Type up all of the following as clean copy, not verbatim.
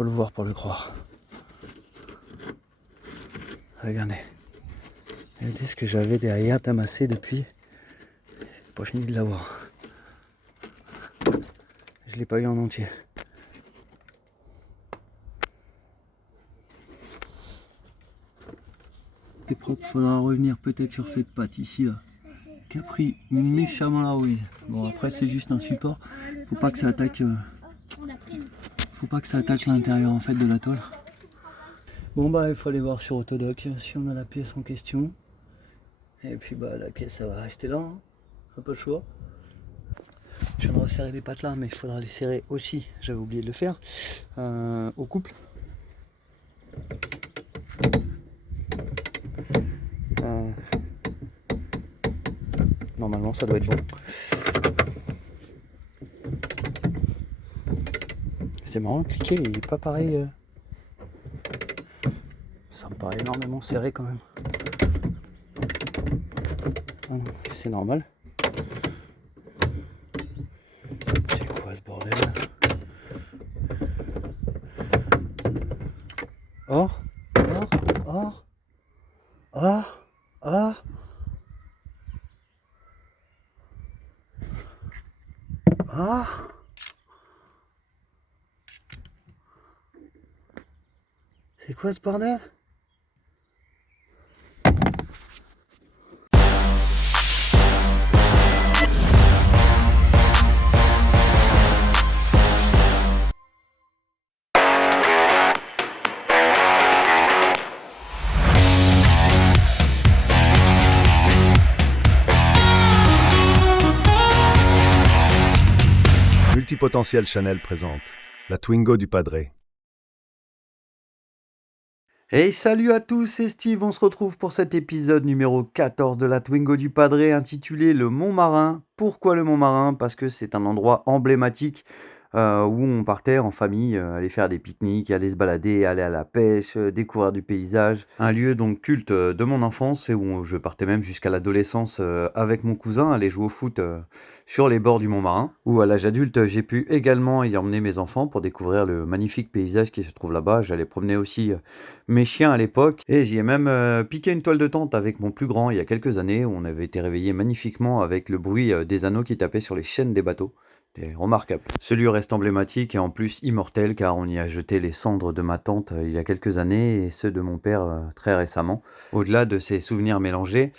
Faut le voir pour le croire. Regardez. Regardez ce que j'avais derrière tamassé depuis. J'ai pas fini de l'avoir. Je l'ai pas eu en entier. C'est propre, faudra revenir peut-être sur cette patte ici là. Qui a pris méchamment la rouille. Bon après c'est juste un support. Faut pas que ça attaque. Faut pas que ça attaque l'intérieur en fait de la tôle. Bon bah il faut aller voir sur Autodoc si on a la pièce en question. Et puis bah la pièce ça va rester là. Hein. Un peu le choix. Je viens de resserrer les pattes là, mais il faudra les serrer aussi. J'avais oublié de le faire. Au couple. Normalement ça doit être bon. C'est marrant, cliquer il est pas pareil. Ça me paraît énormément serré quand même. Ah non, c'est normal. C'est quoi ce bordel là? Or, or, or, or. Ah. C'est quoi ce bordel? Multipotentiel Chanel présente la Twingo du Padre. Hey, salut à tous, c'est Steve. On se retrouve pour cet épisode numéro 14 de la Twingo du Padre intitulé Le Mont Marin. Pourquoi le Mont Marin? Parce que c'est un endroit emblématique où on partait en famille, aller faire des pique-niques, aller se balader, aller à la pêche, découvrir du paysage. Un lieu donc culte de mon enfance et où je partais même jusqu'à l'adolescence avec mon cousin, aller jouer au foot sur les bords du Mont Marin. Où à l'âge adulte, j'ai pu également y emmener mes enfants pour découvrir le magnifique paysage qui se trouve là-bas. J'allais promener aussi mes chiens à l'époque et j'y ai même piqué une toile de tente avec mon plus grand il y a quelques années où on avait été réveillé magnifiquement avec le bruit des anneaux qui tapaient sur les chaînes des bateaux. C'était remarquable. Ce lieu reste emblématique et en plus immortel car on y a jeté les cendres de ma tante il y a quelques années et ceux de mon père très récemment. Au-delà de ces souvenirs mélangés,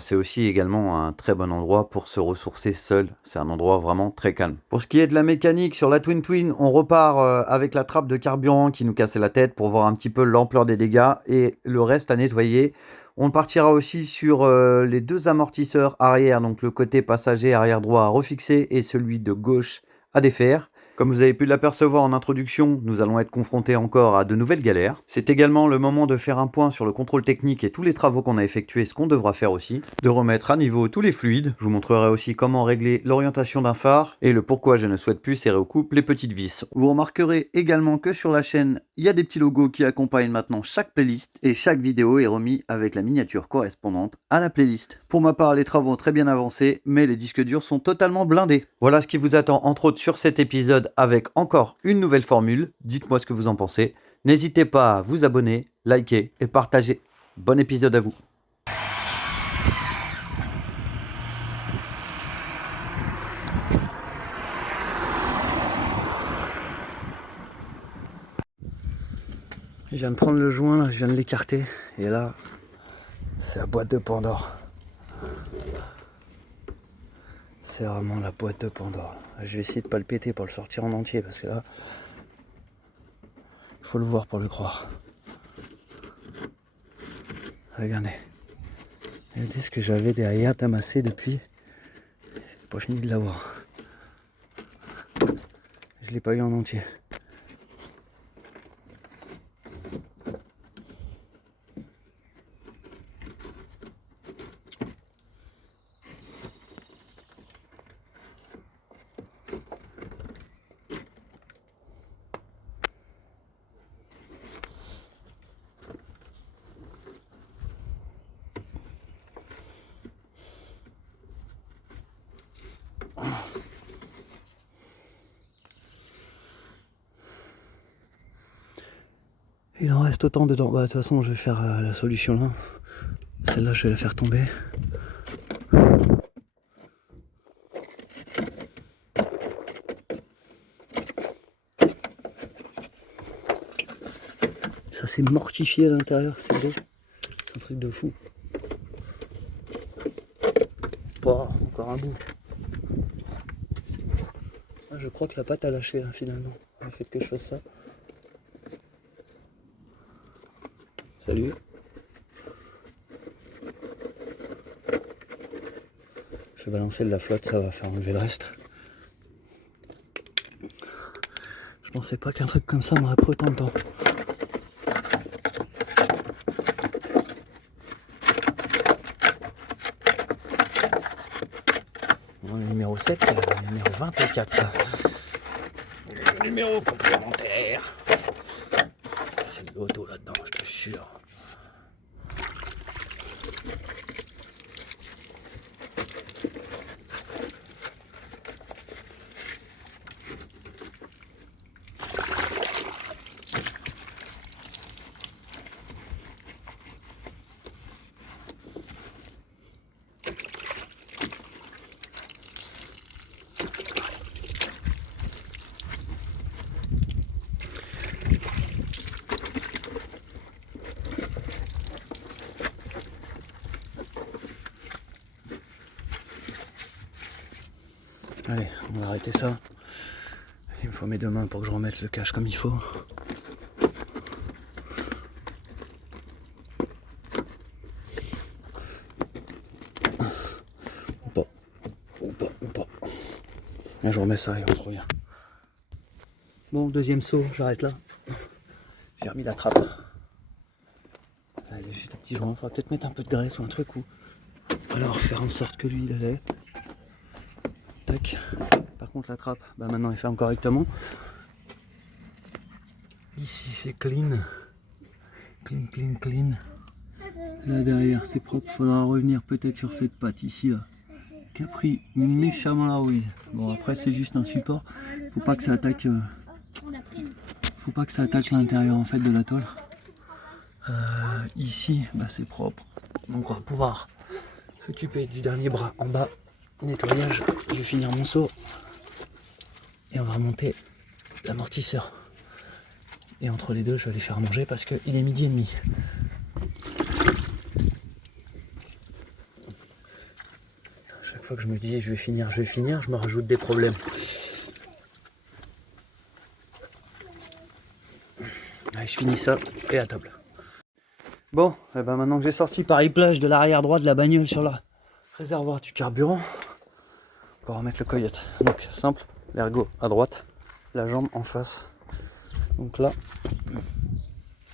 c'est aussi également un très bon endroit pour se ressourcer seul. C'est un endroit vraiment très calme. Pour ce qui est de la mécanique sur la Twin Twin, on repart avec la trappe de carburant qui nous cassait la tête pour voir un petit peu l'ampleur des dégâts et le reste à nettoyer. On partira aussi sur les deux amortisseurs arrière, donc le côté passager arrière droit à refixer et celui de gauche à défaire. Comme vous avez pu l'apercevoir en introduction, nous allons être confrontés encore à de nouvelles galères. C'est également le moment de faire un point sur le contrôle technique et tous les travaux qu'on a effectués, ce qu'on devra faire aussi, de remettre à niveau tous les fluides. Je vous montrerai aussi comment régler l'orientation d'un phare et le pourquoi je ne souhaite plus serrer au couple les petites vis. Vous remarquerez également que sur la chaîne, il y a des petits logos qui accompagnent maintenant chaque playlist et chaque vidéo est remis avec la miniature correspondante à la playlist. Pour ma part, les travaux ont très bien avancé, mais les disques durs sont totalement blindés. Voilà ce qui vous attend entre autres sur cet épisode avec encore une nouvelle formule. Dites-moi ce que vous en pensez. N'hésitez pas à vous abonner, liker et partager. Bon épisode à vous. Je viens de prendre le joint, là, je viens de l'écarter. Et là, c'est la boîte de Pandore. C'est vraiment la boîte de Pandore. Je vais essayer de pas le péter pour le sortir en entier parce que là, il faut le voir pour le croire. Regardez. Regardez ce que j'avais derrière tamassé depuis. J'ai pas fini de l'avoir. Je l'ai pas eu en entier. Il en reste autant dedans. Bah de toute façon je vais faire la solution là. Celle-là je vais la faire tomber. Ça s'est mortifié à l'intérieur, c'est beau. C'est un truc de fou. Oh, encore un bout. Ah, je crois que la pâte a lâché là, finalement. Le fait que je fasse ça. Salut. Je vais balancer de la flotte, ça va faire enlever le reste. Je pensais pas qu'un truc comme ça m'aurait pris autant de temps. Le numéro 7, le numéro 24. Le numéro complémentaire. C'est de l'auto là-dedans, je te jure. Allez, on va arrêter ça. Il me faut mes deux mains pour que je remette le cache comme il faut. Ou pas. Là, je remets ça et on se revient. Bon, deuxième saut, j'arrête là. J'ai remis la trappe. Là, il y a juste un petit joint. Il faudra peut-être mettre un peu de graisse ou un truc ou alors faire en sorte que lui il allait. Tac. Par contre la trappe, bah maintenant elle ferme correctement. Ici c'est clean. Clean. Là derrière c'est propre. Faudra revenir peut-être sur cette patte ici là. Qui a pris méchamment la rouille. Bon après c'est juste un support. Faut pas que ça attaque. Faut pas que ça attaque l'intérieur en fait de la tôle. Ici bah, c'est propre. Donc on va pouvoir s'occuper du dernier bras en bas. Nettoyage, je vais finir mon seau et on va remonter l'amortisseur. Et entre les deux, je vais les faire manger parce qu'il est 12h30. Chaque fois que je me dis je vais finir, je me rajoute des problèmes. Allez, je finis ça et à table. Bon, et ben maintenant que j'ai sorti par plage de l'arrière droit de la bagnole sur la réservoir du carburant, on va remettre le coyote. Donc simple, l'ergot à droite, la jambe en face. Donc là,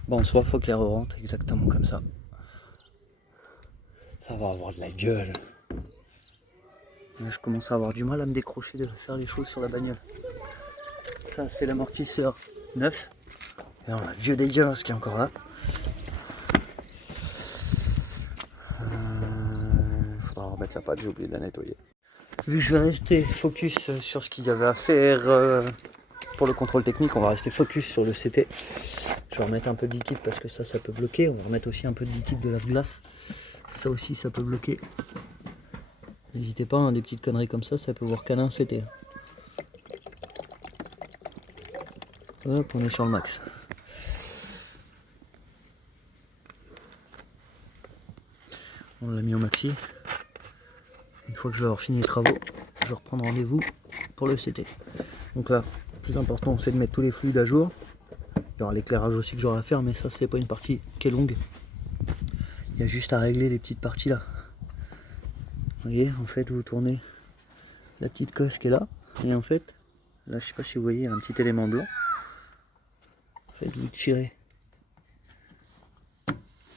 bon, en soi, faut qu'elle rentre exactement comme ça. Ça va avoir de la gueule. Là, je commence à avoir du mal à me décrocher de faire les choses sur la bagnole. Ça, c'est l'amortisseur neuf. Et on a le vieux dégueulasse qui est encore là. Faudra remettre la pâte, j'ai oublié de la nettoyer. Vu que je vais rester focus sur ce qu'il y avait à faire pour le contrôle technique, on va rester focus sur le CT. Je vais remettre un peu de liquide parce que ça peut bloquer. On va remettre aussi un peu de liquide de lave-glace. Ça aussi, ça peut bloquer. N'hésitez pas, hein, des petites conneries comme ça peut vous recaler un CT. Hop, on est sur le max. On l'a mis au maxi. Une fois que je vais avoir fini les travaux, je vais reprendre rendez-vous pour le CT. Donc là, le plus important, c'est de mettre tous les fluides à jour. Il y aura l'éclairage aussi que j'aurai à faire, mais ça, c'est pas une partie qui est longue. Il y a juste à régler les petites parties là. Vous voyez, en fait, vous tournez la petite cosse qui est là. Et en fait, là, je sais pas si vous voyez, il y a un petit élément blanc. En fait, vous tirez.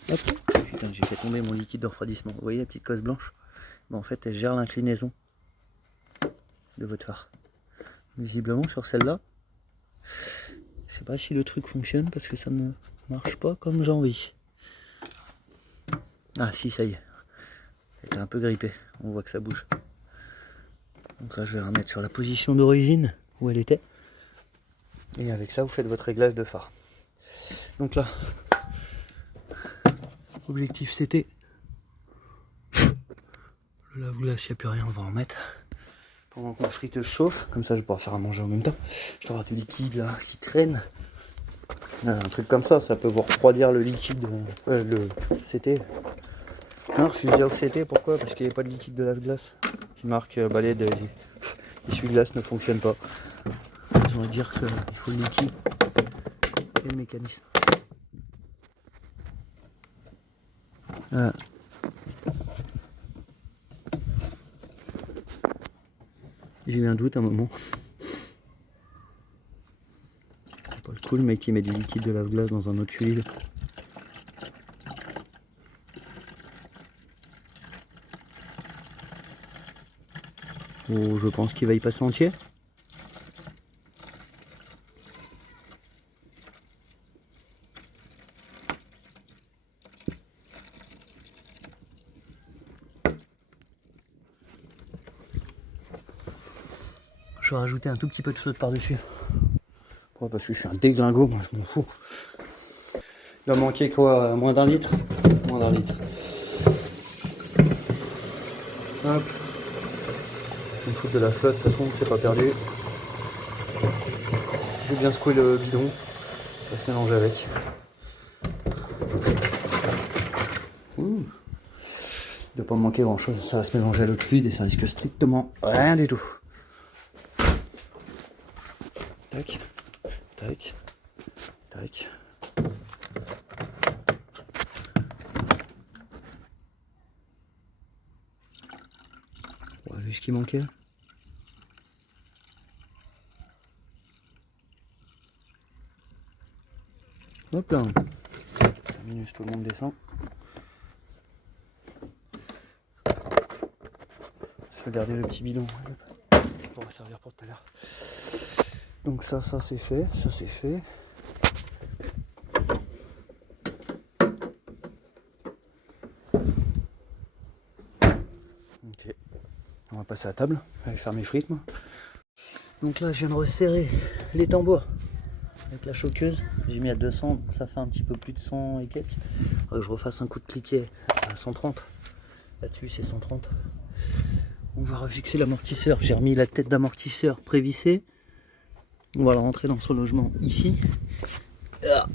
Hop. Putain, j'ai fait tomber mon liquide de refroidissement. Vous voyez la petite cosse blanche? Bon, en fait, elle gère l'inclinaison de votre phare. Visiblement, sur celle-là, je sais pas si le truc fonctionne parce que ça ne marche pas comme j'ai envie. Ah si, ça y est. Elle était un peu grippée. On voit que ça bouge. Donc là, je vais la remettre sur la position d'origine où elle était. Et avec ça, vous faites votre réglage de phare. Donc là, objectif c'était le lave-glace, il n'y a plus rien, on va en mettre. Pendant que ma friteuse chauffe, comme ça je vais pouvoir faire à manger en même temps. Je vais avoir du liquide là qui traîne. Un truc comme ça peut vous refroidir le liquide. Le CT. Non, refusé CT, pourquoi? Parce qu'il n'y a pas de liquide de lave-glace qui marque balai de l'essuie-glace ne fonctionne pas. Ils vont dire qu'il faut le liquide et le mécanisme. Voilà. J'ai eu un doute à un moment. C'est pas le cool, le mec qui met du liquide de lave-glace dans un autre huile. Oh, je pense qu'il va y passer entier. Je vais rajouter un tout petit peu de flotte par-dessus. Ouais, parce que je suis un déglingo, moi je m'en fous. Il va manquer quoi? Moins d'un litre? Moins d'un litre. Hop. Je me fous de la flotte, de toute façon c'est pas perdu. Je vais bien secouer le bidon. Ça va se mélanger avec. Ouh. Il ne doit pas me manquer grand chose, ça va se mélanger à l'eau de fluide et ça risque strictement rien du tout. Tac, tac, tac. Voilà, vu ce qui manquait. Hop là. Minus, tout le monde descend. Je vais garder le petit bidon. On va servir pour tout à l'heure. Donc ça c'est fait, ça c'est fait. Ok. On va passer à la table. Je vais faire mes frites moi. Donc là je viens de resserrer les tambours avec la choqueuse. J'ai mis à 200, donc ça fait un petit peu plus de 100 et quelques. Alors que je refasse un coup de cliquet à 130. Là-dessus c'est 130. On va refixer l'amortisseur. J'ai remis la tête d'amortisseur prévissée. On va la rentrer dans son logement ici. Ah,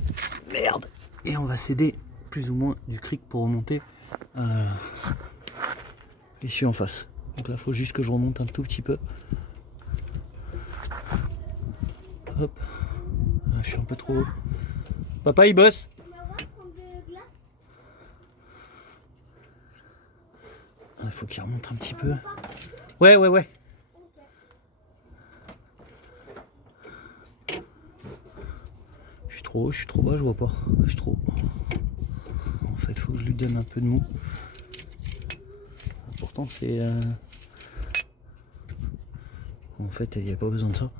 merde. Et on va céder plus ou moins du cric pour remonter l'essieu en face. Donc là il faut juste que je remonte un tout petit peu. Hop. Ah, je suis un peu trop haut. Papa il bosse. Il faut qu'il remonte un petit peu. Ouais. Je suis trop haut, je suis trop bas, je vois pas. Je suis trop haut. En fait, il faut que je lui donne un peu de mou. Pourtant, c'est... En fait, il n'y a pas besoin de ça.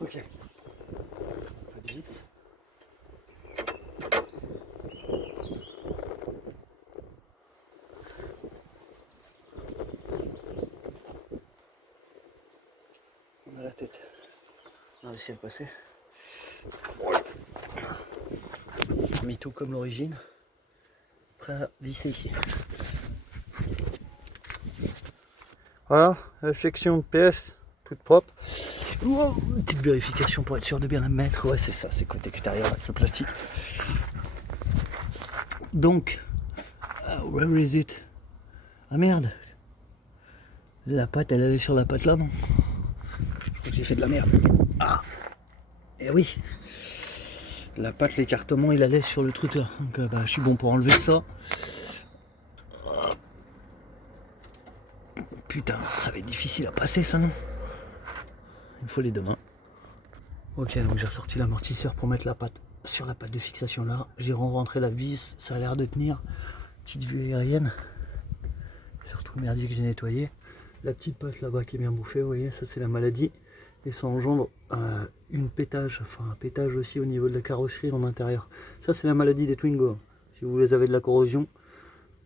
Ok. Un peu de vite. On a la tête. On a réussi à le passer. J'ai mis tout comme l'origine. Prêt à visser ici. Voilà, réflexion de PS, toute propre. Wow, une petite vérification pour être sûr de bien la mettre. Ouais, c'est ça, c'est côté extérieur avec le plastique. Donc, where is it? Ah merde, la pâte, elle allait sur la pâte là, non? crois que j'ai fait de la merde. Ah. Et oui. La pâte, l'écartement, il allait sur le truc là. Donc je suis bon pour enlever ça. Putain, ça va être difficile à passer ça, non? Il me faut les deux mains. Ok, donc j'ai ressorti l'amortisseur pour mettre la pâte sur la pâte de fixation là. J'ai rentré la vis, ça a l'air de tenir. Petite vue aérienne. Surtout le merdier que j'ai nettoyé. La petite pâte là-bas qui est bien bouffée, vous voyez, ça c'est la maladie. Et ça engendre un pétage aussi au niveau de la carrosserie en intérieur. Ça c'est la maladie des Twingo. Si vous les avez de la corrosion,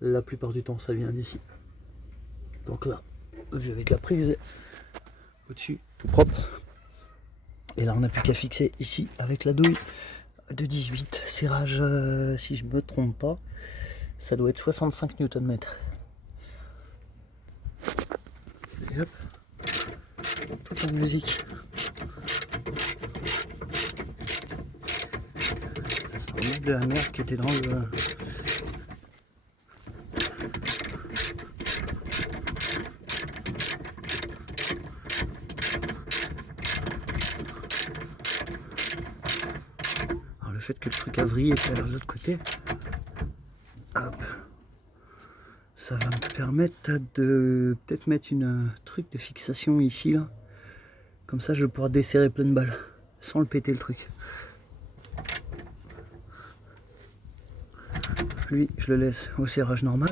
la plupart du temps ça vient d'ici. Donc là, vous avez de la prise au-dessus, tout propre. Et là on n'a plus qu'à fixer ici avec la douille de 18. Serrage, si je me trompe pas, ça doit être 65 Nm. Et hop, toute la musique. Ça remonte de la merde qui était dans le... Alors le fait que le truc a vrillé et qu'il a l'air de l'autre côté, hop, ça va me permettre de peut-être mettre une truc de fixation ici là. Comme ça je vais pouvoir desserrer plein de balles sans le péter le truc. Lui je le laisse au serrage normal.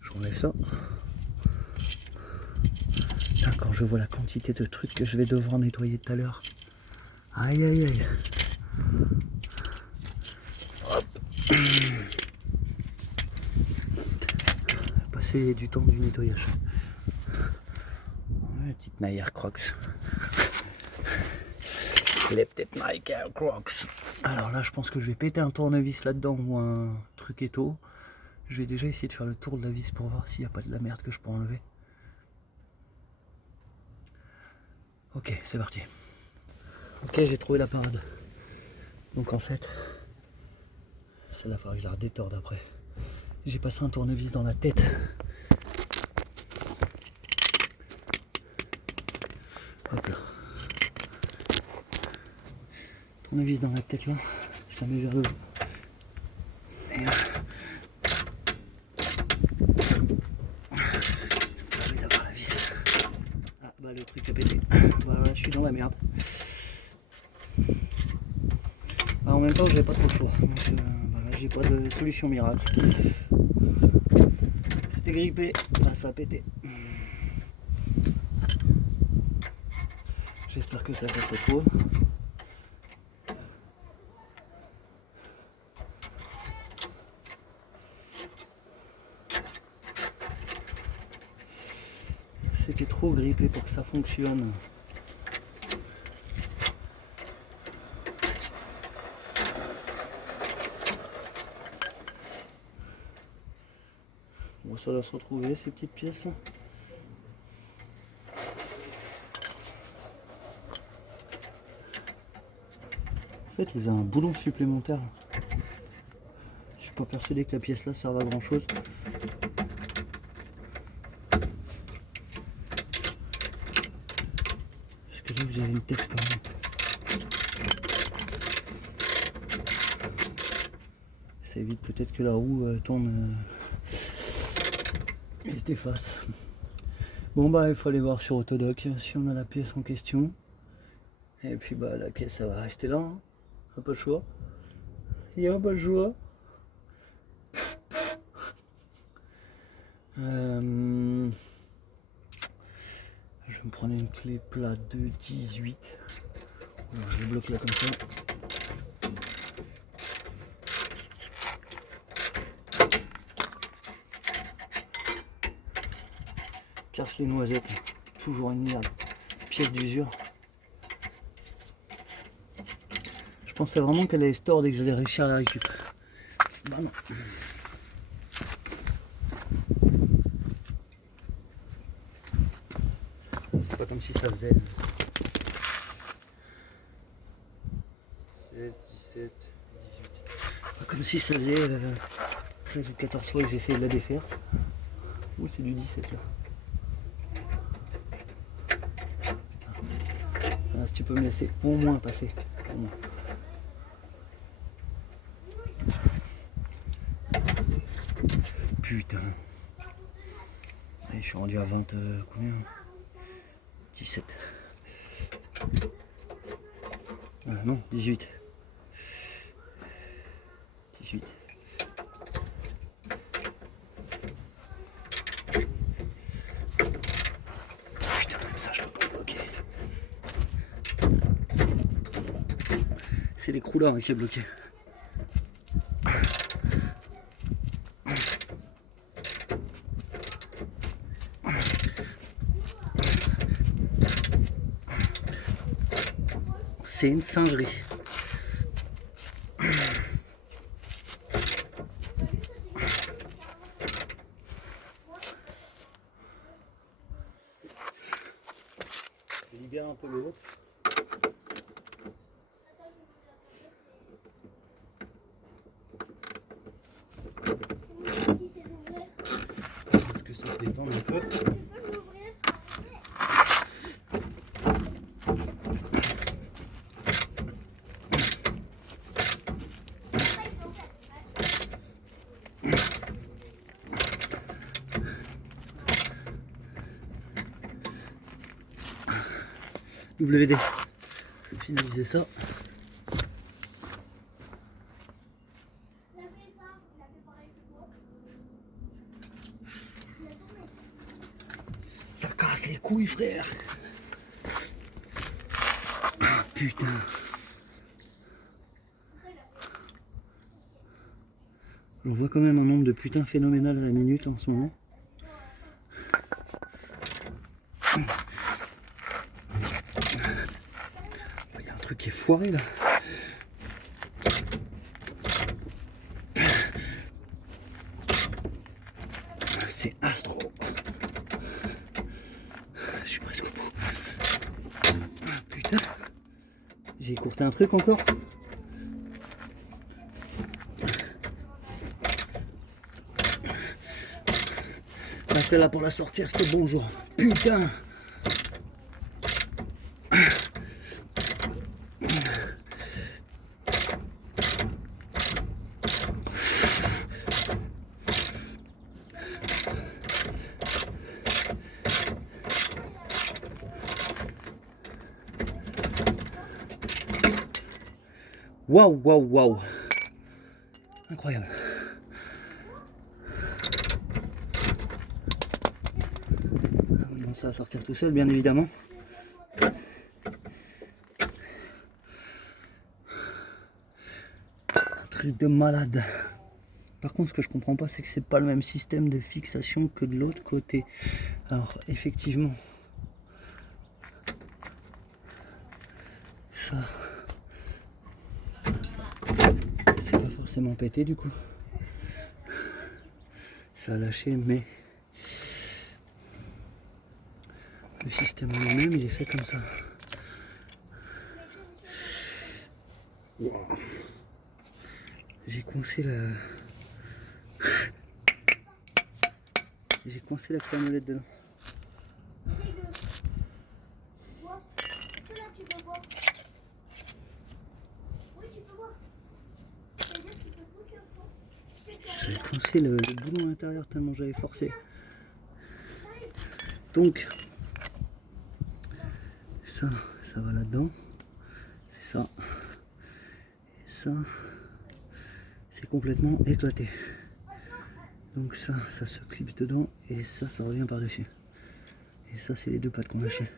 Je enlève ça. Putain, quand je vois la quantité de trucs que je vais devoir nettoyer tout à l'heure. Aïe aïe aïe. Hop. Passer du temps du nettoyage. Ouais, petite Nike Crocs. Les petites Nike Crocs. Alors là je pense que je vais péter un tournevis là-dedans ou un truc étau. Je vais déjà essayer de faire le tour de la vis pour voir s'il n'y a pas de la merde que je peux enlever. Ok, c'est parti. Ok, j'ai trouvé la parade. Donc en fait, celle-là, il faudra que je la redétorde après. J'ai passé un tournevis dans la tête. Hop là. Tournevis dans la tête là. Je la mets vers le haut. Et là. D'avoir la vis. Ah bah le truc a pété. Voilà, je suis dans la merde. Alors, en même temps, j'ai pas trop le choix. Donc, voilà, j'ai pas de solution miracle. C'était grippé, là ça a pété. J'espère que ça va se retrouve. C'était trop grippé pour que ça fonctionne. Bon, ça va se retrouver ces petites pièces là. En fait, vous avez un boulon supplémentaire. Je suis pas persuadé que la pièce là serve à grand chose. Parce que là vous avez une tête quand même. Ça évite peut-être que la roue tourne et se défasse. Bon bah il faut aller voir sur Autodoc si on a la pièce en question. Et puis bah la pièce ça va rester là. Hein. Pas le choix. Il n'y a pas le choix. Je vais me prendre une clé plate de 18. Alors, je le bloque là comme ça. Casse les noisettes. Toujours une merde. Pièce d'usure. Je pensais vraiment qu'elle allait se tordre et que j'allais réussir à la récupérer. Bah non. C'est pas comme si ça faisait 16, 17, 18. Pas comme si ça faisait 13 ou 14 fois que j'essayais de la défaire. Ou c'est du 17 là. tu peux me laisser au moins passer. Au moins. Putain. Allez, je suis rendu à 20, combien 17. Ah, non, 18. 18. Putain, même ça, je peux pas le bloquer. C'est l'écrou là qui est bloqué. C'est une singerie. Je libère un peu l'eau. Est-ce que ça se détend un peu? WD. Finaliser ça. Ça casse les couilles, frère. Ah, putain. On voit quand même un nombre de putains phénoménal à la minute en ce moment. Il y a un truc qui est foiré là. C'est Astro. Je suis presque au bout. Ah, putain. J'ai écourté un truc encore. Ah, celle-là pour la sortir, c'était bonjour. Putain. Waouh, waouh, waouh. Incroyable. Bon, ça va sortir tout seul, bien évidemment. Un truc de malade. Par contre, ce que je comprends pas, c'est que c'est pas le même système de fixation que de l'autre côté. Alors, effectivement, ça, c'est pas forcément pété du coup. Ça a lâché, mais le système en lui-même, il est fait comme ça. Wow. J'ai coincé la clé à molette dedans. J'avais coincé le boulon à l'intérieur tellement j'avais forcé. Donc, ça va là-dedans. C'est ça. Et ça, c'est complètement éclaté. Donc ça se clipse dedans et ça revient par-dessus. Et ça, c'est les deux pattes qu'on lâchait.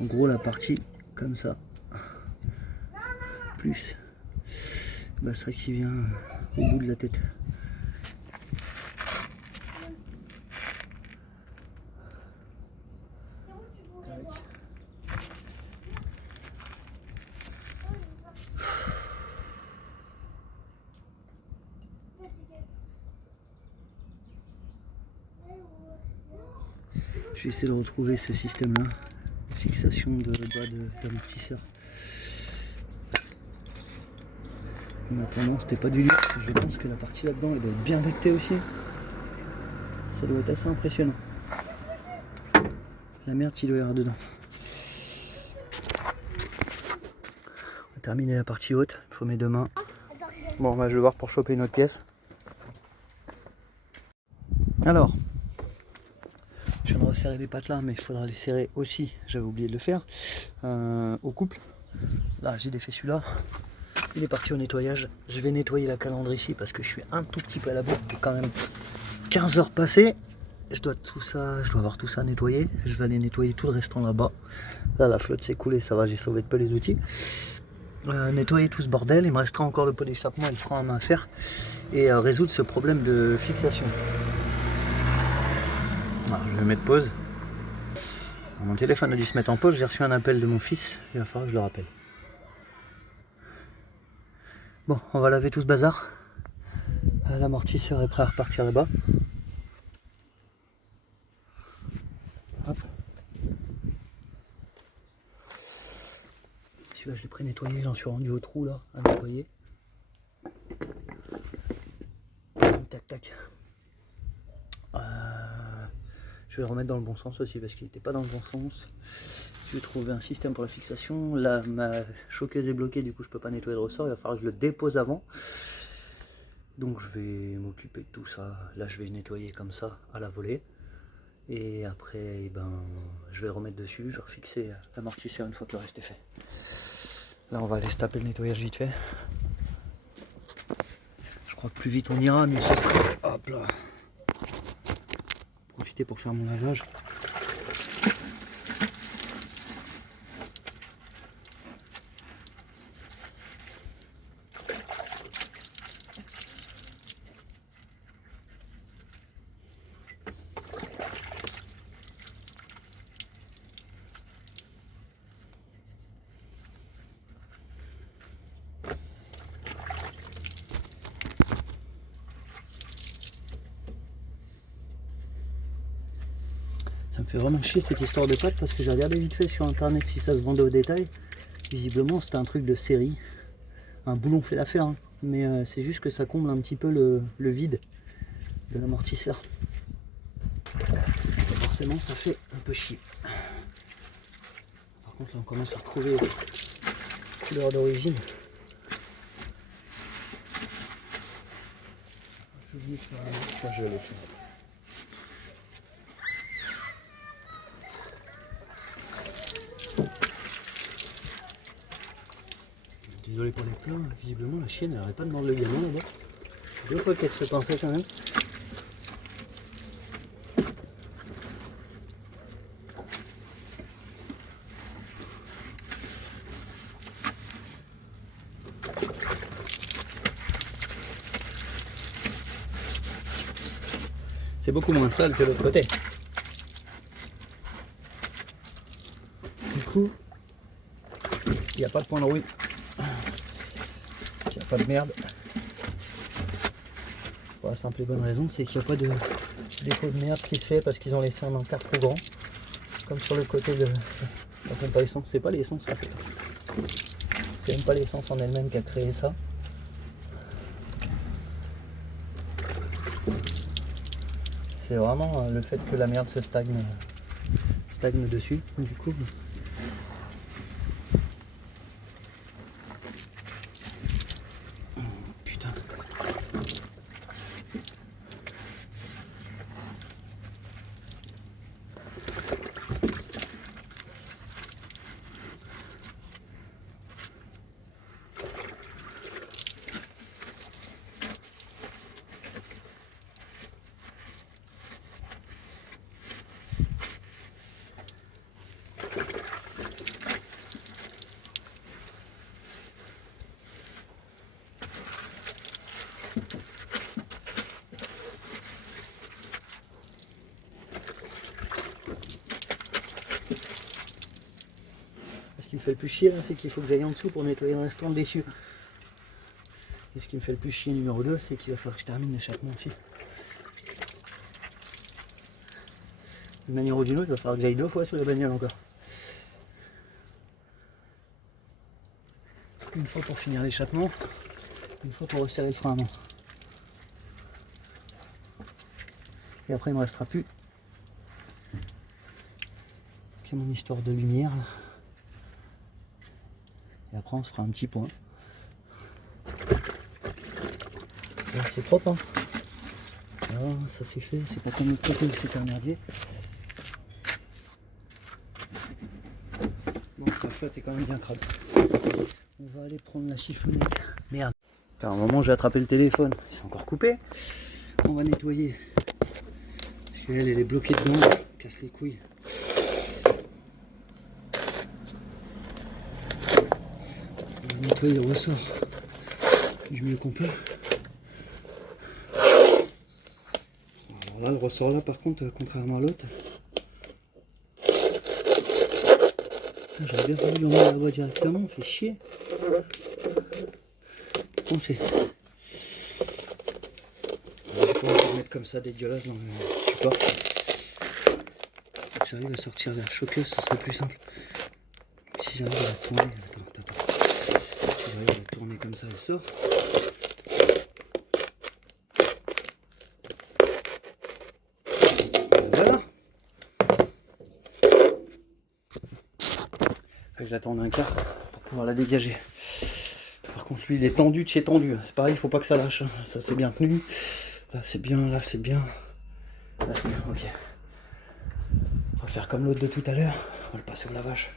En gros, la partie comme ça, plus ça qui vient au bout de la tête. Je vais essayer de retrouver ce système-là, fixation de bas d'amortisseur. En attendant, c'était pas du luxe. Je pense que la partie là-dedans, elle doit être bien bectée aussi. Ça doit être assez impressionnant. La merde qu'il doit y avoir dedans. Terminer la partie haute, il faut mes deux mains. Bon, bah, je vais voir pour choper une autre pièce. Alors, je viens de resserrer les pattes là, mais il faudra les serrer aussi, j'avais oublié de le faire, au couple. Là, j'ai défait celui-là. Il est parti au nettoyage. Je vais nettoyer la calandre ici parce que je suis un tout petit peu à la bourre. Quand même 15 heures passées. Je dois avoir tout ça nettoyé. Je vais aller nettoyer tout le restant là-bas. Là, la flotte s'est coulée, ça va, j'ai sauvé de peu les outils. Nettoyer tout ce bordel. Il me restera encore le pot d'échappement et le frein à main à faire. Et résoudre ce problème de fixation. Alors, je vais mettre pause. Mon téléphone a dû se mettre en pause. J'ai reçu un appel de mon fils. Il va falloir que je le rappelle. Bon, on va laver tout ce bazar. L'amortisseur est prêt à repartir là-bas. Hop. Celui-là, je l'ai pré-nettoyé, j'en suis rendu au trou là, à nettoyer. Tac, tac. Je vais le remettre dans le bon sens aussi parce qu'il n'était pas dans le bon sens. Je vais trouver un système pour la fixation. Là, ma choqueuse est bloquée, du coup, je peux pas nettoyer le ressort. Il va falloir que je le dépose avant. Donc, je vais m'occuper de tout ça. Là, je vais nettoyer comme ça à la volée. Et après, je vais le remettre dessus. Je vais refixer l'amortisseur une fois que le reste est fait. Là, on va aller se taper le nettoyage vite fait. Je crois que plus vite on ira, mieux ce sera. Hop là. Profiter pour faire mon lavage. Ça me fait vraiment chier cette histoire de pâte parce que j'ai regardé vite fait sur internet si ça se vendait au détail. Visiblement c'était un truc de série. Un boulon fait l'affaire, hein. Mais c'est juste que ça comble un petit peu le vide de l'amortisseur. Forcément ça fait un peu chier. Par contre là on commence à retrouver la couleur d'origine. Je vais aller faire. Désolé pour les plats, visiblement la chienne elle n'arrête pas de mordre le gamin là-bas. Deux fois qu'elle se fait penser quand même. C'est beaucoup moins sale que l'autre côté. Du coup, il n'y a pas de point de rouille. Il n'y a pas de merde. Pour la simple et bonne raison, c'est qu'il n'y a pas de dépôt de merde qui se fait parce qu'ils ont laissé un encart trop grand. Comme sur le côté de la pompe à essence. C'est pas l'essence en fait. C'est même pas l'essence en elle-même qui a créé ça. C'est vraiment le fait que la merde se stagne dessus. Du coup, putain. Ce qui me fait le plus chier là, c'est qu'il faut que j'aille en dessous pour nettoyer le restant de l'essieu. Et ce qui me fait le plus chier numéro 2, c'est qu'il va falloir que je termine l'échappement aussi. D'une manière ou d'une autre, il va falloir que j'aille 2 fois sur la bagnole encore. Une fois pour finir l'échappement, une fois pour resserrer le frein à main. Et après il ne me restera plus que mon histoire de lumière. Et après on se fera un petit point. Là, c'est propre, hein. Voilà, ça c'est fait, c'est pas comme le côté où c'était un merdier. Bon, la flotte est quand même bien crade. On va aller prendre la chiffonnette. Merde. À un moment j'ai attrapé le téléphone, il s'est encore coupé. On va nettoyer. Parce qu'elle est bloquée dedans, elle casse les couilles. On va nettoyer le ressort du mieux qu'on peut. Alors là, le ressort là par contre, contrairement à l'autre, j'aurais bien voulu lui remettre la voie directement, on fait chier. Pensez. Je vais pas le mettre comme ça dégueulasse dans le support. Faut que j'arrive à sortir la choqueuse, ce serait plus simple. Si j'arrive à la tourner, attends. Si j'arrive à la tourner comme ça, elle sort. Voilà. Faut que je la tourne un quart pour pouvoir la dégager. Par contre lui il est tendu de chez tendu. C'est pareil, il faut pas que ça lâche. Ça c'est bien tenu. Là c'est bien, là c'est bien. Là c'est bien, ok. On va faire comme l'autre de tout à l'heure. On va le passer au lavage.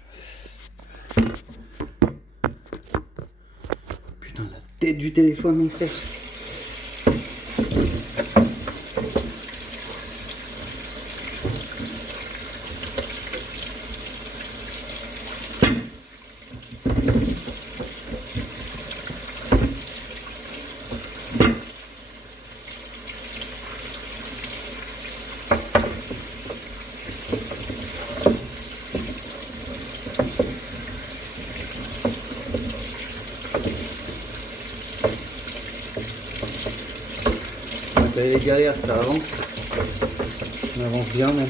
Putain, la tête du téléphone, mon frère. Vous avez les galères, ça avance. On avance bien même.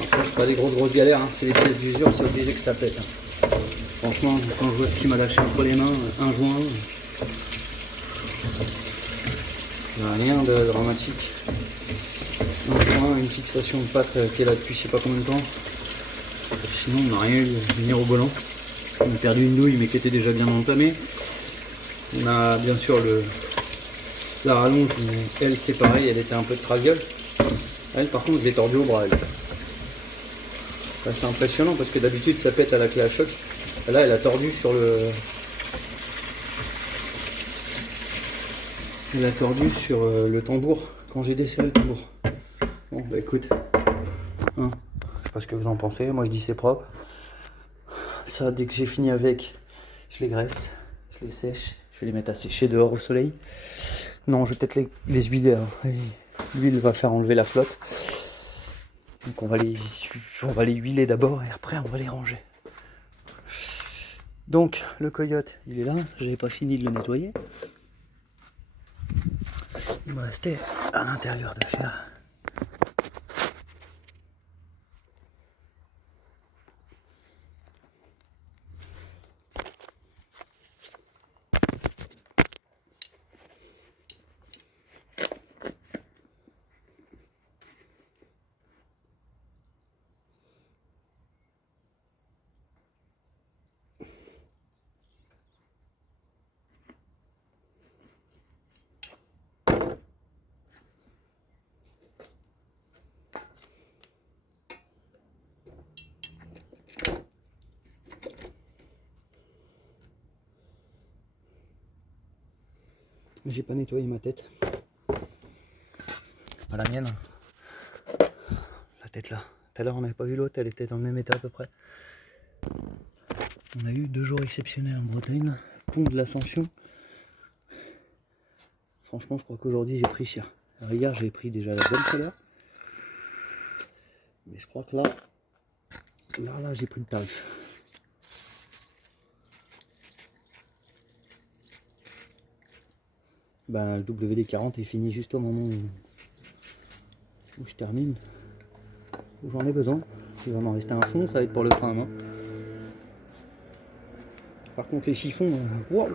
Après c'est pas des grosses galères, hein. C'est les pièces d'usure, c'est obligé que ça pète. Hein. Franchement, quand je vois ce qui m'a lâché entre les mains, un joint, rien de dramatique. Un joint, une petite station de pâte qui est là depuis je sais pas combien de temps. Sinon on n'a rien eu mirobolant. On a perdu une douille mais qui était déjà bien entamée. On a bien sûr la rallonge, mais elle c'est pareil, elle était un peu de traviole. Elle par contre je l'ai tordue au bras. C'est impressionnant parce que d'habitude ça pète à la clé à choc. Là elle a tordu sur le. Elle a tordu sur le tambour quand j'ai desserré le tambour. Bon bah écoute. Hein, je sais pas ce que vous en pensez, moi je dis c'est propre. Ça dès que j'ai fini avec, je les graisse, je les sèche, je vais les mettre à sécher dehors au soleil. Non, je vais peut-être les huiler. Hein. L'huile va faire enlever la flotte. Donc on va les huiler d'abord et après on va les ranger. Donc le coyote il est là, j'avais pas fini de le nettoyer. Il me restait à l'intérieur de faire. J'ai pas nettoyé ma tête. Pas la mienne. La tête là. Tout à l'heure on n'avait pas vu l'autre, elle était dans le même état à peu près. On a eu 2 jours exceptionnels en Bretagne. Pont de l'Ascension. Franchement je crois qu'aujourd'hui j'ai pris cher. Alors, hier j'ai pris déjà la bonne chaleur. Mais je crois que là j'ai pris le tarif. Ben, le WD-40 est fini juste au moment où je termine, où j'en ai besoin. Il va m'en rester un fond, ça va être pour le frein à main. Par contre les chiffons, wow,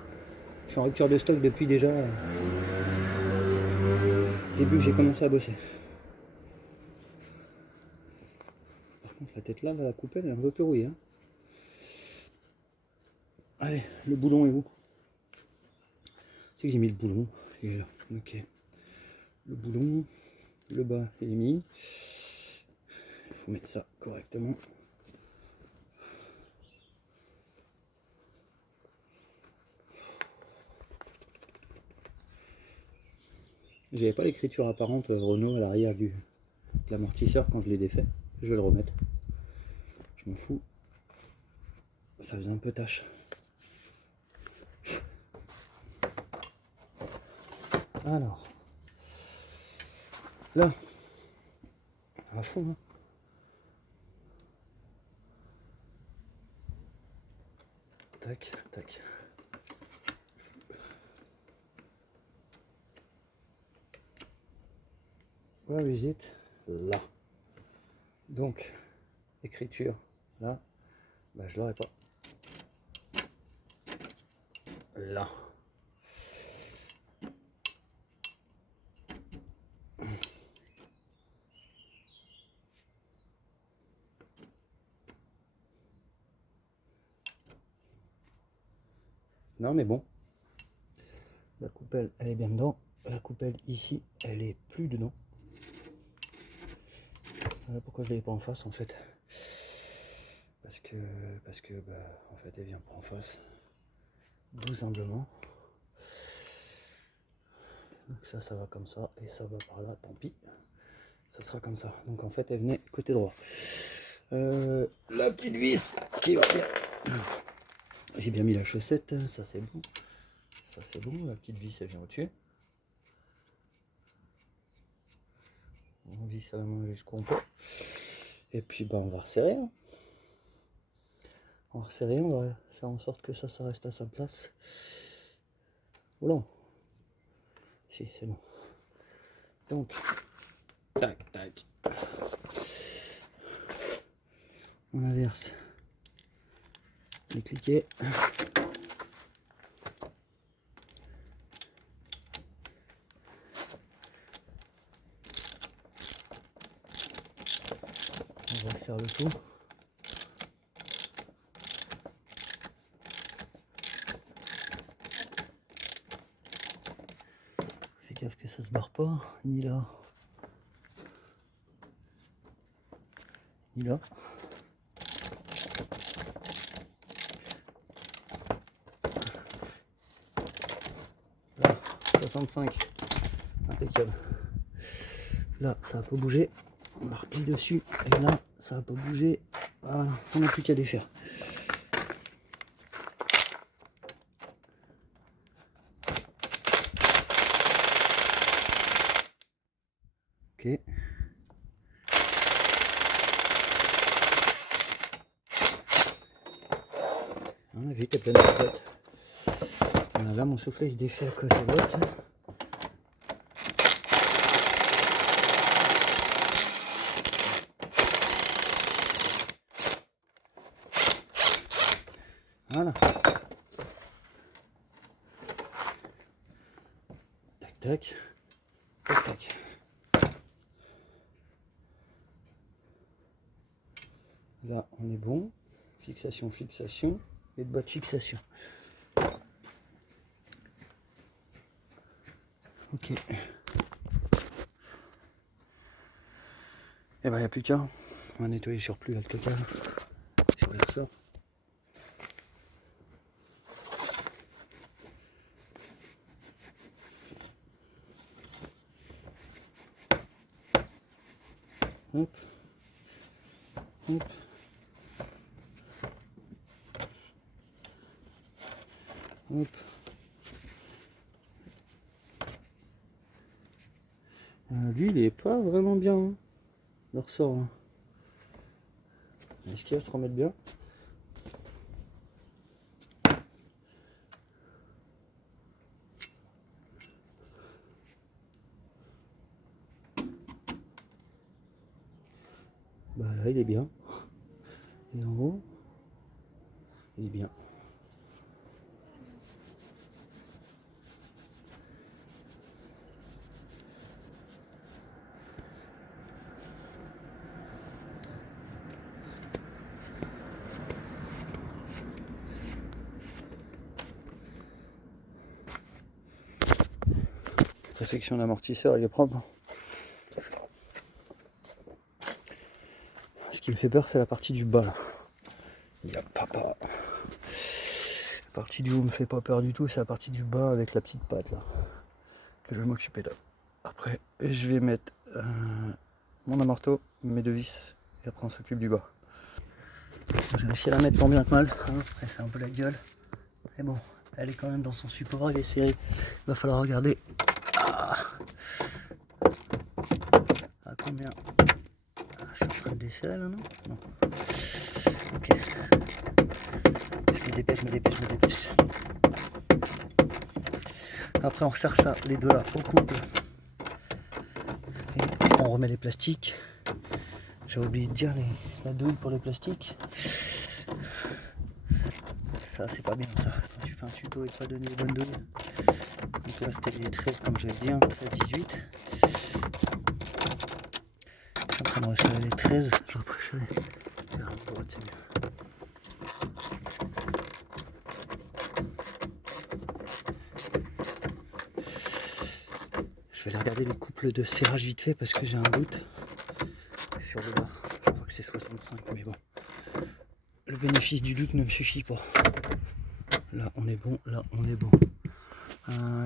Je suis en rupture de stock depuis déjà début que j'ai commencé à bosser. Par contre la tête là, la coupelle est un peu rouillée. Hein. Allez, le boulon est où? C'est que j'ai mis le boulon. Il est là. Ok. Le boulon, le bas il est mis. Il faut mettre ça correctement. J'avais pas l'écriture apparente Renault à l'arrière de l'amortisseur quand je l'ai défait. Je vais le remettre. Je m'en fous. Ça faisait un peu tâche. Alors. Là. À fond. Hein. Tac, tac. Where is it? Là. Donc, écriture, là, bah, je l'aurais pas. Là. Non mais bon. La coupelle, elle est bien dedans. La coupelle ici, elle est plus dedans. Voilà pourquoi je l'avais pas en face en fait. Parce que bah, en fait elle vient pas en face. Tout simplement. Donc ça va comme ça et ça va par là, tant pis. Ça sera comme ça. Donc en fait elle venait côté droit. La petite vis qui va bien. J'ai bien mis la chaussette, ça c'est bon. Ça c'est bon, la petite vis elle vient au-dessus. On visse à la main jusqu'au on peut. Et puis bah on va resserrer. Hein. On va resserrer, on va faire en sorte que ça reste à sa place. Oula. Si, c'est bon. Donc, tac, tac. On inverse les cliquets. On resserre le tout. Fais gaffe que ça se barre pas, ni là, ni là. Là, 65, impeccable. Là, ça n'a pas bougé. On la replie dessus. Et là, ça n'a pas bougé. Voilà, on n'a plus qu'à défaire. Ok. On a vu, t'es plein de tête. Là, mon soufflet il se défait à cause de l'autre. Voilà. Tac, tac. Tac, tac. Là, on est bon. Fixation, fixation. Et de bas de fixation. Ok. Et ben, il n'y a plus qu'à. On va nettoyer sur plus là le caca. Sur les ressorts. Hop. Hop. Hop. Lui, il est pas vraiment bien. Hein, le ressort. Hein. Est-ce qu'il va se remettre bien? Bah là, il est bien. Et en haut, il est bien. réflexion d'amortisseur, il est propre. Ce qui me fait peur, c'est la partie du bas là. Il y a papa. La partie du haut me fait pas peur du tout, c'est la partie du bas avec la petite patte là. Que je vais m'occuper là. Après, je vais mettre mon amorto, mes deux vis, et après on s'occupe du bas. J'ai réussi à la mettre tant bien que mal. Hein. Elle fait un peu la gueule. Mais bon, elle est quand même dans son support, elle est serrée. Il va falloir regarder. À combien? Je suis en train de desserrer là, non? Non. Ok. Je me dépêche. Après on resserre ça, les deux là, au couple. Et on remet les plastiques. J'ai oublié de dire la douille pour les plastiques. Ça c'est pas bien ça. Quand tu fais un tuto et de pas donner les bonnes douilles. Donc là c'était les 13 comme j'avais dit, 13-18. Je suis en train de resserrer les 13. J'aurais préféré. Tiens, à droite c'est mieux. Je vais aller regarder les couples de serrage vite fait parce que j'ai un doute sur le bas. Je crois que c'est 65 mais bon. Le bénéfice du doute ne me suffit pas. Là on est bon, là on est bon.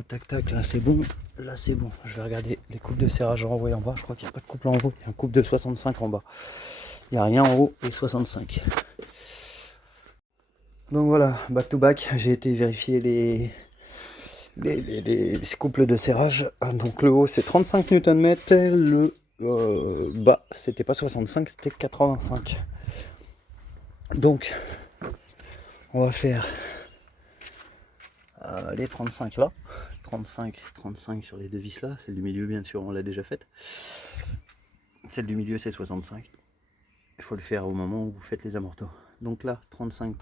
Tac tac, là c'est bon, là c'est bon. Je vais regarder les couples de serrage renvoyés en bas. Je crois qu'il n'y a pas de couple en haut, il y a un couple de 65 en bas. Il n'y a rien en haut et 65. Donc voilà, back to back, j'ai été vérifier les couples de serrage. Donc le haut c'est 35 Nm, le bas c'était pas 65, c'était 85. Donc on va faire les 35 là, 35 sur les deux vis là, celle du milieu bien sûr on l'a déjà faite. Celle du milieu c'est 65. Il faut le faire au moment où vous faites les amortos. Donc là 35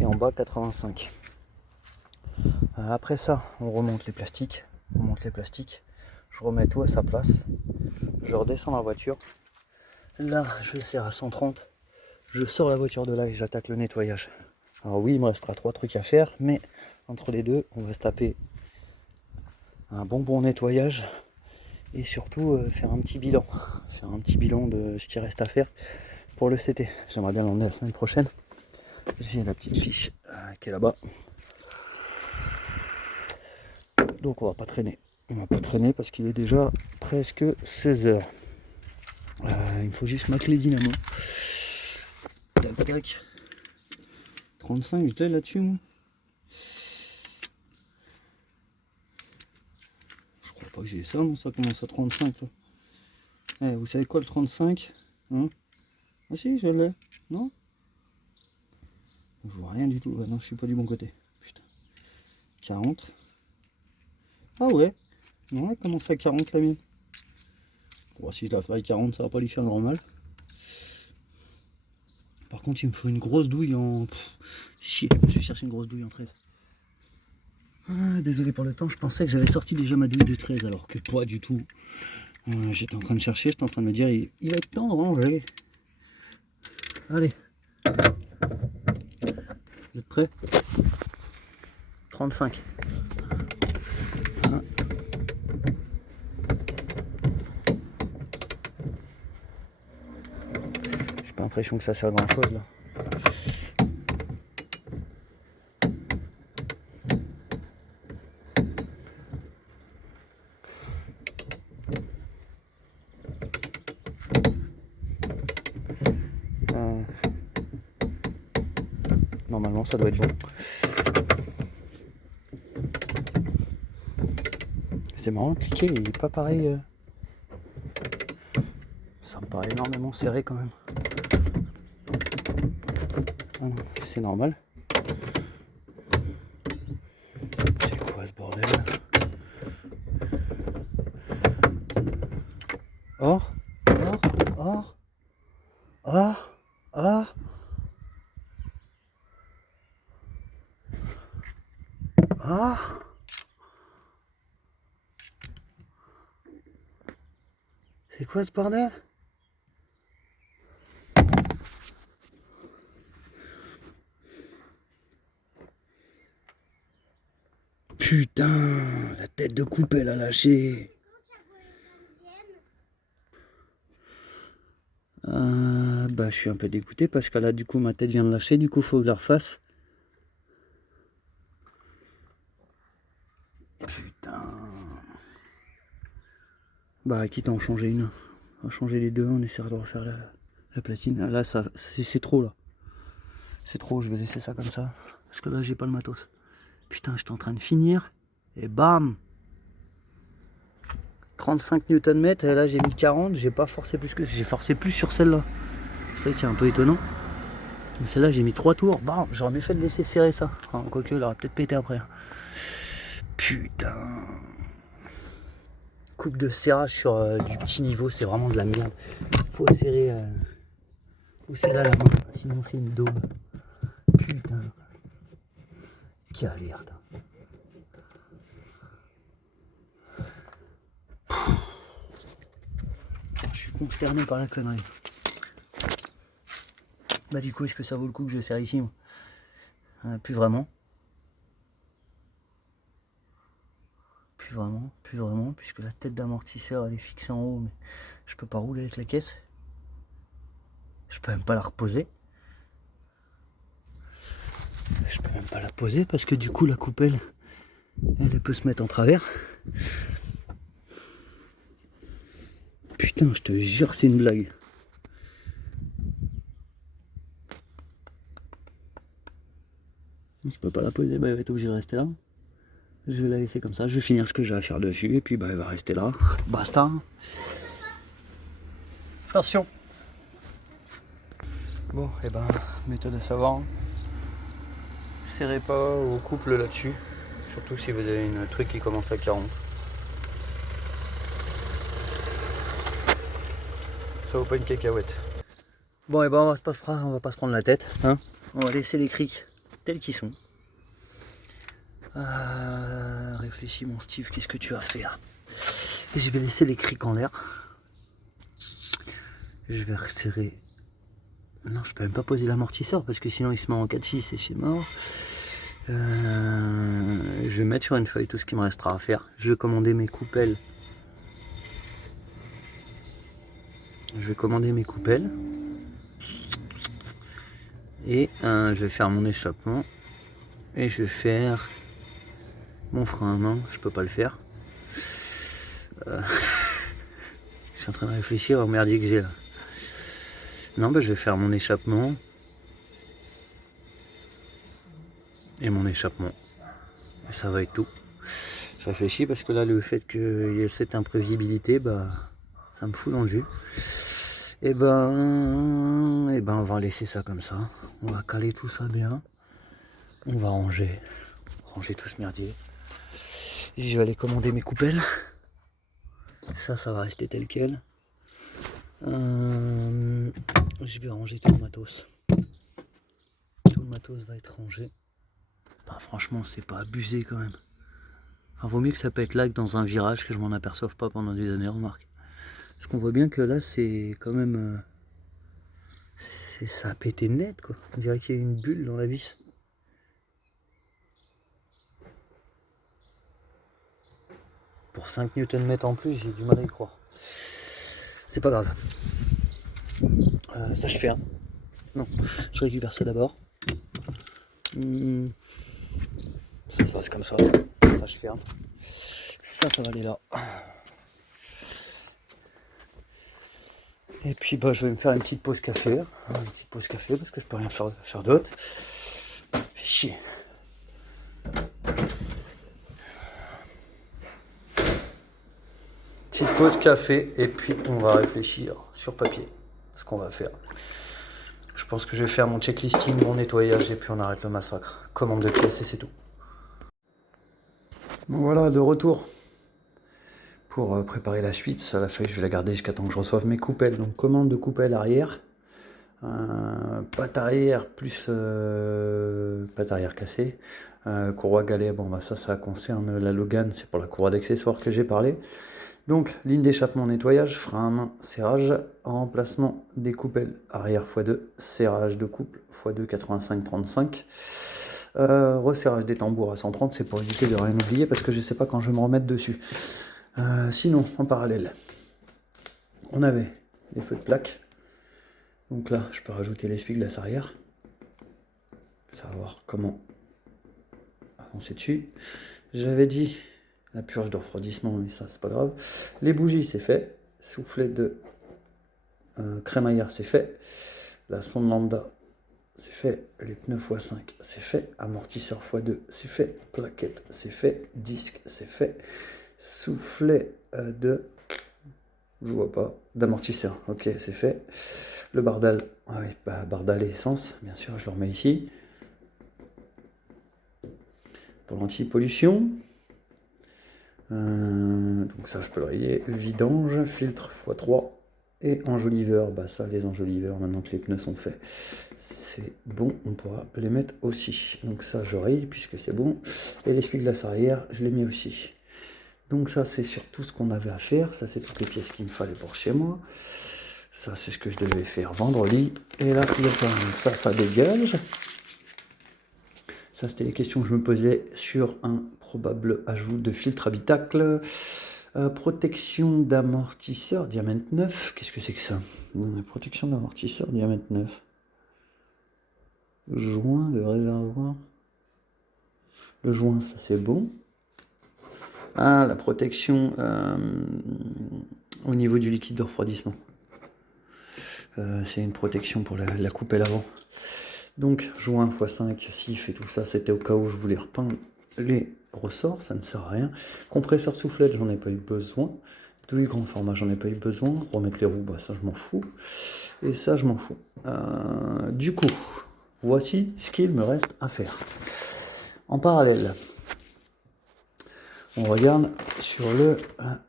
et en bas 85. Après ça on remonte les plastiques. Je remets tout à sa place. Je redescends la voiture. Là je serre à 130. Je sors la voiture de là et j'attaque le nettoyage. Alors oui il me restera 3 trucs à faire, mais entre les deux on va se taper un bon nettoyage et surtout faire un petit bilan. Faire un petit bilan de ce qui reste à faire pour le CT. J'aimerais bien l'emmener la semaine prochaine. J'ai la petite fiche qui est là-bas. Donc on va pas traîner. On va pas traîner parce qu'il est déjà presque 16h. Il me faut juste ma clé dynamo. Tac tac. 35 j'étais là-dessus moi. Je crois pas que j'ai ça, moi ça commence à 35 là. Eh, vous savez quoi le 35 hein? Ah si je l'ai. Non? Je vois rien du tout. Ah non je suis pas du bon côté. Putain. 40. Ah ouais. Non elle commence à 40 la mienne. Bon, si je la fais à 40 ça va pas lui faire normal. Par contre il me faut une grosse douille en... Chier, je vais chercher une grosse douille en 13. Ah, désolé pour le temps, je pensais que j'avais sorti déjà ma douille de 13 alors que pas du tout. J'étais en train de chercher, j'étais en train de me dire il va être temps de ranger. Allez. Vous êtes prêts? 35. J'ai pas l'impression que ça sert à grand chose là. Normalement ça doit être bon. C'est marrant, cliquer il est pas pareil. Ça me paraît énormément serré quand même. Ah non, c'est normal. C'est quoi ce bordel? Or. C'est quoi ce bordel? Putain, la tête de coupelle a lâché. Bah je suis un peu dégoûté parce que là du coup ma tête vient de lâcher, du coup faut que je la refasse. Putain. Bah quitte à en changer une. On va changer les deux, on essaiera de refaire la platine. Là ça c'est trop là. C'est trop, je vais laisser ça comme ça. Parce que là j'ai pas le matos. Putain, j'étais en train de finir. Et bam 35 Nm, et là j'ai mis 40, j'ai pas forcé plus que. J'ai forcé plus sur celle-là. C'est ça qui est un peu étonnant. Mais celle-là j'ai mis 3 tours. Bam, j'aurais mieux fait de laisser serrer ça. Enfin, quoique, elle aurait peut-être pété après. Putain. Coupe de serrage sur du petit niveau, c'est vraiment de la merde. Faut serrer à la main, sinon c'est une daube. Putain. Galère. Je suis consterné par la connerie. Bah du coup, est-ce que ça vaut le coup que je serre ici moi plus vraiment. Plus vraiment, puisque la tête d'amortisseur elle est fixée en haut, mais je peux pas rouler avec la caisse. Je peux même pas la reposer. Je peux même pas la poser parce que du coup la coupelle elle peut se mettre en travers. Putain, je te jure, c'est une blague. Je peux pas la poser, bah elle va être obligée de rester là. Je vais la laisser comme ça, je vais finir ce que j'ai à faire dessus et puis bah elle va rester là. Basta. Attention. Bon, et ben, méthode à savoir. Serrez pas au couple là-dessus. Surtout si vous avez une truc qui commence à 40. Ça vaut pas une cacahuète. Bon, et ben on va pas se prendre la tête. Hein, on va laisser les crics tels qu'ils sont. Réfléchis mon Steve, qu'est-ce que tu vas faire? Et je vais laisser les crics en l'air. Je vais resserrer. Non, je peux même pas poser l'amortisseur parce que sinon il se met en 4-6 et c'est mort. Je vais mettre sur une feuille tout ce qui me restera à faire. Je vais commander mes coupelles. Et je vais faire mon échappement. Et je vais faire mon frein à main. Je peux pas le faire. Je suis en train de réfléchir au merdier que j'ai là. Non, bah je vais faire mon échappement. Et mon échappement. Et ça va être tout. Je réfléchis parce que là, le fait qu'il y ait cette imprévisibilité, bah, ça me fout dans le jus. Et ben, on va laisser ça comme ça. On va caler tout ça bien. On va ranger tout ce merdier. Et je vais aller commander mes coupelles. Ça va rester tel quel. Je vais ranger tout le matos. Tout le matos va être rangé. Bah, franchement, c'est pas abusé quand même. Enfin, vaut mieux que ça pète là que dans un virage, que je m'en aperçoive pas pendant des années, remarque. Parce qu'on voit bien que là, c'est quand même... ça a pété net, quoi. On dirait qu'il y a une bulle dans la vis. Pour 5 Nm en plus, j'ai du mal à y croire. C'est pas grave. Ça, je fais un. Non, je récupère ça d'abord. Ça reste comme ça. Ça, je ferme. Ça va aller là. Et puis, bah, je vais me faire une petite pause café. Une petite pause café parce que je peux rien faire d'autre. Chier. Petite pause café et puis on va réfléchir sur papier ce qu'on va faire. Je pense que je vais faire mon checklisting, mon nettoyage et puis on arrête le massacre. Commande de pièces et c'est tout. Bon, voilà, de retour pour préparer la suite. Ça, la feuille, je vais la garder jusqu'à temps que je reçoive mes coupelles. Donc commande de coupelle arrière. Patte arrière plus patte arrière cassée. Courroie galet, bon bah ça concerne la Logan, c'est pour la courroie d'accessoires que j'ai parlé. Donc, ligne d'échappement, nettoyage, frein à main, serrage, remplacement des coupelles arrière x2, serrage de couple x2 85-35, Resserrage des tambours à 130, c'est pour éviter de rien oublier parce que je sais pas quand je vais me remettre dessus. Sinon, en parallèle, on avait les feux de plaque. Donc là, je peux rajouter l'essuie-glace arrière. Savoir comment avancer dessus. J'avais dit la purge de refroidissement, mais ça c'est pas grave. Les bougies, c'est fait. Soufflet de crémaillère, c'est fait. La sonde lambda, c'est fait. Les pneus x5, c'est fait. Amortisseur x2, c'est fait. Plaquette, c'est fait. Disque, c'est fait. Soufflet de... Je vois pas. D'amortisseur, ok, c'est fait. Le bardal, ah oui, bah, bardal et essence, bien sûr, je le remets ici. Pour l'anti-pollution. Donc ça, je peux le rayer. Vidange, filtre x3. Et enjoliveur, bah ça, les enjoliveurs, maintenant que les pneus sont faits, c'est bon, on pourra les mettre aussi. Donc ça, je raye puisque c'est bon. Et l'essuie-glace arrière, je l'ai mis aussi. Donc ça, c'est sur tout ce qu'on avait à faire. Ça, c'est toutes les pièces qu'il me fallait pour chez moi. Ça, c'est ce que je devais faire vendredi. Et là, ça dégage. Ça, c'était les questions que je me posais sur un probable ajout de filtre habitacle. Protection d'amortisseur, diamètre 9. Qu'est-ce que c'est que ça? Protection d'amortisseur, diamètre 9. Joint de réservoir. Le joint, ça c'est bon. Ah, la protection au niveau du liquide de refroidissement. C'est une protection pour la coupe et l'avant. Donc, joint x5, sif et tout ça, c'était au cas où je voulais repeindre les ressorts, ça ne sert à rien. Compresseur soufflette, j'en ai pas eu besoin. Douille grand format, j'en ai pas eu besoin. Remettre les roues, bah ça je m'en fous. Et ça je m'en fous. Du coup, voici ce qu'il me reste à faire. En parallèle, on regarde sur le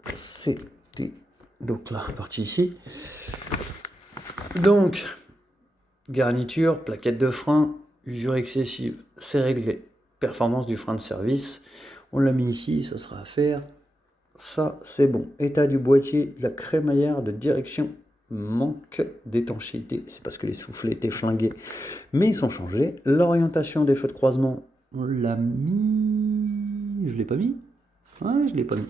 CT. Donc là, parti ici. Donc, garniture, plaquette de frein, usure excessive, c'est réglé. Performance du frein de service, on l'a mis ici, ça sera à faire. Ça, c'est bon. État du boîtier, de la crémaillère de direction, manque d'étanchéité. C'est parce que les soufflets étaient flingués, mais ils sont changés. L'orientation des feux de croisement, on l'a mis... Je l'ai pas mis? Ouais, je l'ai pas mis. Vous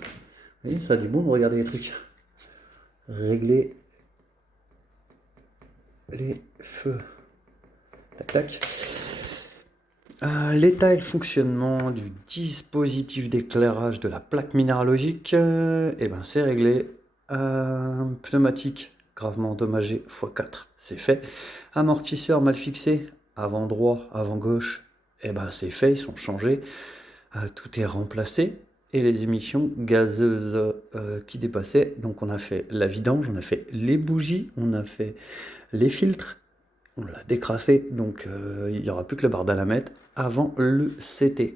voyez, ça a du bon de regarder les trucs. Régler les feux. Tac, tac. L'état et le fonctionnement du dispositif d'éclairage de la plaque minéralogique, eh ben c'est réglé. Pneumatique gravement endommagé x4, c'est fait. Amortisseur mal fixé, avant droit, avant gauche, eh ben c'est fait, ils sont changés. Tout est remplacé. Et les émissions gazeuses qui dépassaient, donc on a fait la vidange, on a fait les bougies, on a fait les filtres. On l'a décrassé, donc il n'y aura plus que le bardal à mettre avant le CT.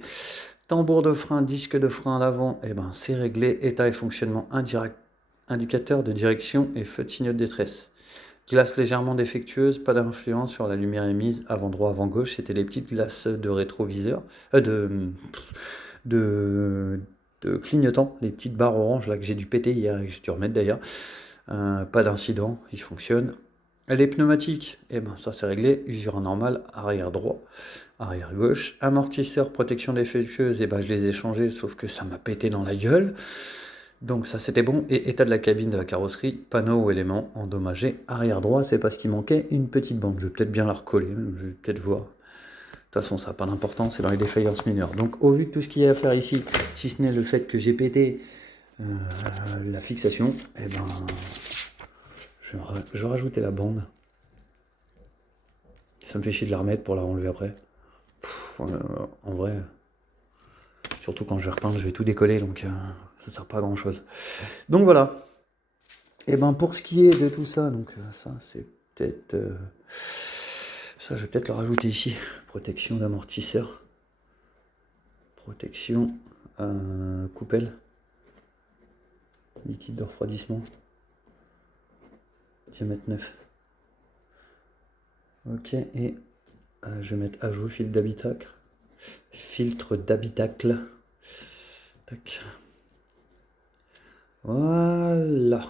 Tambour de frein, disque de frein à l'avant, eh ben, c'est réglé. État et fonctionnement indirect, indicateur de direction et feu de signaux de détresse. Glace légèrement défectueuse, pas d'influence sur la lumière émise, avant droit, avant gauche. C'était les petites glaces de rétroviseur, de clignotant, les petites barres oranges là que j'ai dû péter hier et que j'ai dû remettre d'ailleurs. Pas d'incident, il fonctionne. Les pneumatiques, eh ben ça c'est réglé, usure normale, arrière droit, arrière gauche. Amortisseur, protection défectueuse, eh ben je les ai changés, sauf que ça m'a pété dans la gueule. Donc ça c'était bon. Et état de la cabine de la carrosserie, panneaux ou éléments endommagés. Arrière droit, c'est pas ce qui manquait, une petite bande. Je vais peut-être bien la recoller, je vais peut-être voir. De toute façon, ça n'a pas d'importance, c'est dans les défaillances mineures. Donc au vu de tout ce qu'il y a à faire ici, si ce n'est le fait que j'ai pété la fixation, eh ben... Je vais rajouter la bande. Ça me fait chier de la remettre pour la renlever après. En vrai, surtout quand je vais repeindre, je vais tout décoller, donc ça sert pas à grand chose. Donc voilà. Et ben pour ce qui est de tout ça, donc ça c'est peut-être... ça je vais peut-être le rajouter ici. Protection d'amortisseur. Protection coupelle. Liquide de refroidissement. Diamètre 9. Ok, et je vais mettre ajout filtre d'habitacle. Filtre d'habitacle. Tac. Voilà.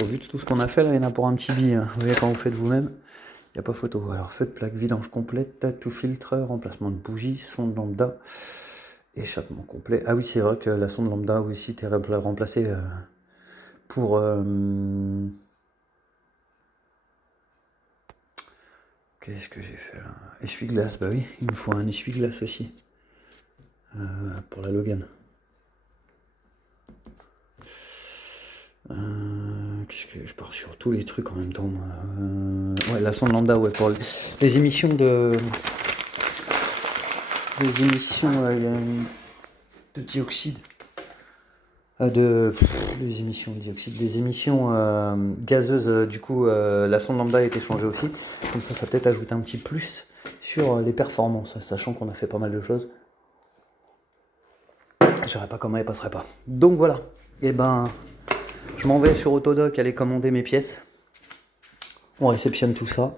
Au vu de tout ce qu'on a fait là, il y en a pour un petit billet. Hein. Vous voyez quand vous faites vous-même. Il n'y a pas photo. Alors, feu de plaque, vidange complète, tout filtre, remplacement de bougie, sonde lambda, échappement complet. Ah oui, c'est vrai que la sonde lambda aussi t'es remplacée pour... Qu'est-ce que j'ai fait là? Essuie-glace, bah oui, il me faut un essuie-glace aussi. Pour la Logan. Qu'est-ce que je pars sur tous les trucs en même temps. Ouais, la sonde lambda, ouais, pour les émissions de. Les émissions de dioxyde. Les émissions de dioxyde, des émissions gazeuses, du coup, la sonde lambda a été changée aussi. Comme ça peut-être ajouter un petit plus sur les performances, sachant qu'on a fait pas mal de choses. Je saurais pas comment elle passerait pas. Donc voilà, et ben, je m'en vais sur Autodoc aller commander mes pièces. On réceptionne tout ça.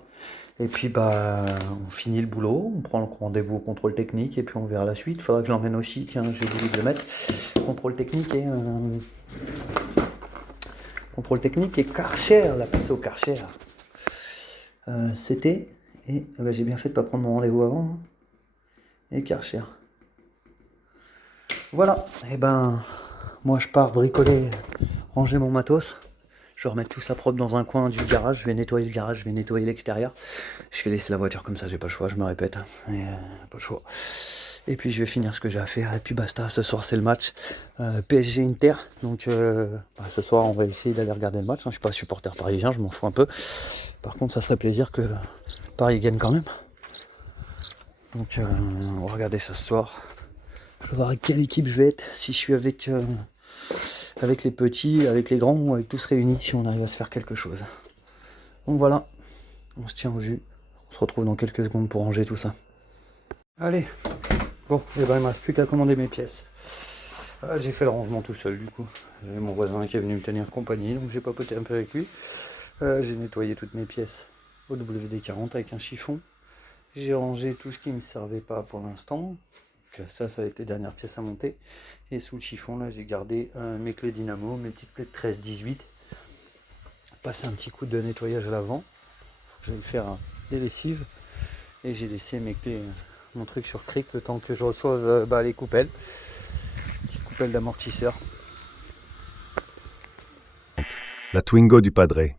Et puis bah on finit le boulot, on prend le rendez-vous au contrôle technique et puis on verra la suite. Il faudra que je l'emmène aussi, tiens, j'ai oublié de le mettre. Contrôle technique et Karcher, la place au Karcher. C'était, et bah, j'ai bien fait de pas prendre mon rendez-vous avant. Hein. Et Karcher. Voilà, et ben moi je pars bricoler, ranger mon matos. Je vais remettre tout ça propre dans un coin du garage. Je vais nettoyer le garage, je vais nettoyer l'extérieur. Je vais laisser la voiture comme ça, j'ai pas le choix, je me répète. Mais, pas le choix. Et puis je vais finir ce que j'ai à faire. Et puis basta, ce soir c'est le match. PSG Inter. Donc ce soir on va essayer d'aller regarder le match. Hein. Je suis pas supporter parisien, je m'en fous un peu. Par contre ça ferait plaisir que Paris gagne quand même. Donc on va regarder ça ce soir. Je vais voir avec quelle équipe je vais être. Si je suis avec les petits, avec les grands ou avec tous réunis, si on arrive à se faire quelque chose. Donc voilà, on se tient au jus. On se retrouve dans quelques secondes pour ranger tout ça. Allez, bon, et ben il me reste plus qu'à commander mes pièces. J'ai fait le rangement tout seul du coup. J'avais mon voisin qui est venu me tenir compagnie, donc j'ai papoté un peu avec lui. J'ai nettoyé toutes mes pièces au WD-40 avec un chiffon. J'ai rangé tout ce qui ne me servait pas pour l'instant. Ça va être les dernières pièces à monter. Et sous le chiffon, là, j'ai gardé mes clés dynamo, mes petites clés de 13-18. Passer un petit coup de nettoyage à l'avant. Je vais faire des lessives. Et j'ai laissé mes clés, mon truc sur Cric, le temps que je reçoive les coupelles. Petite coupelle d'amortisseur. La Twingo du Padre.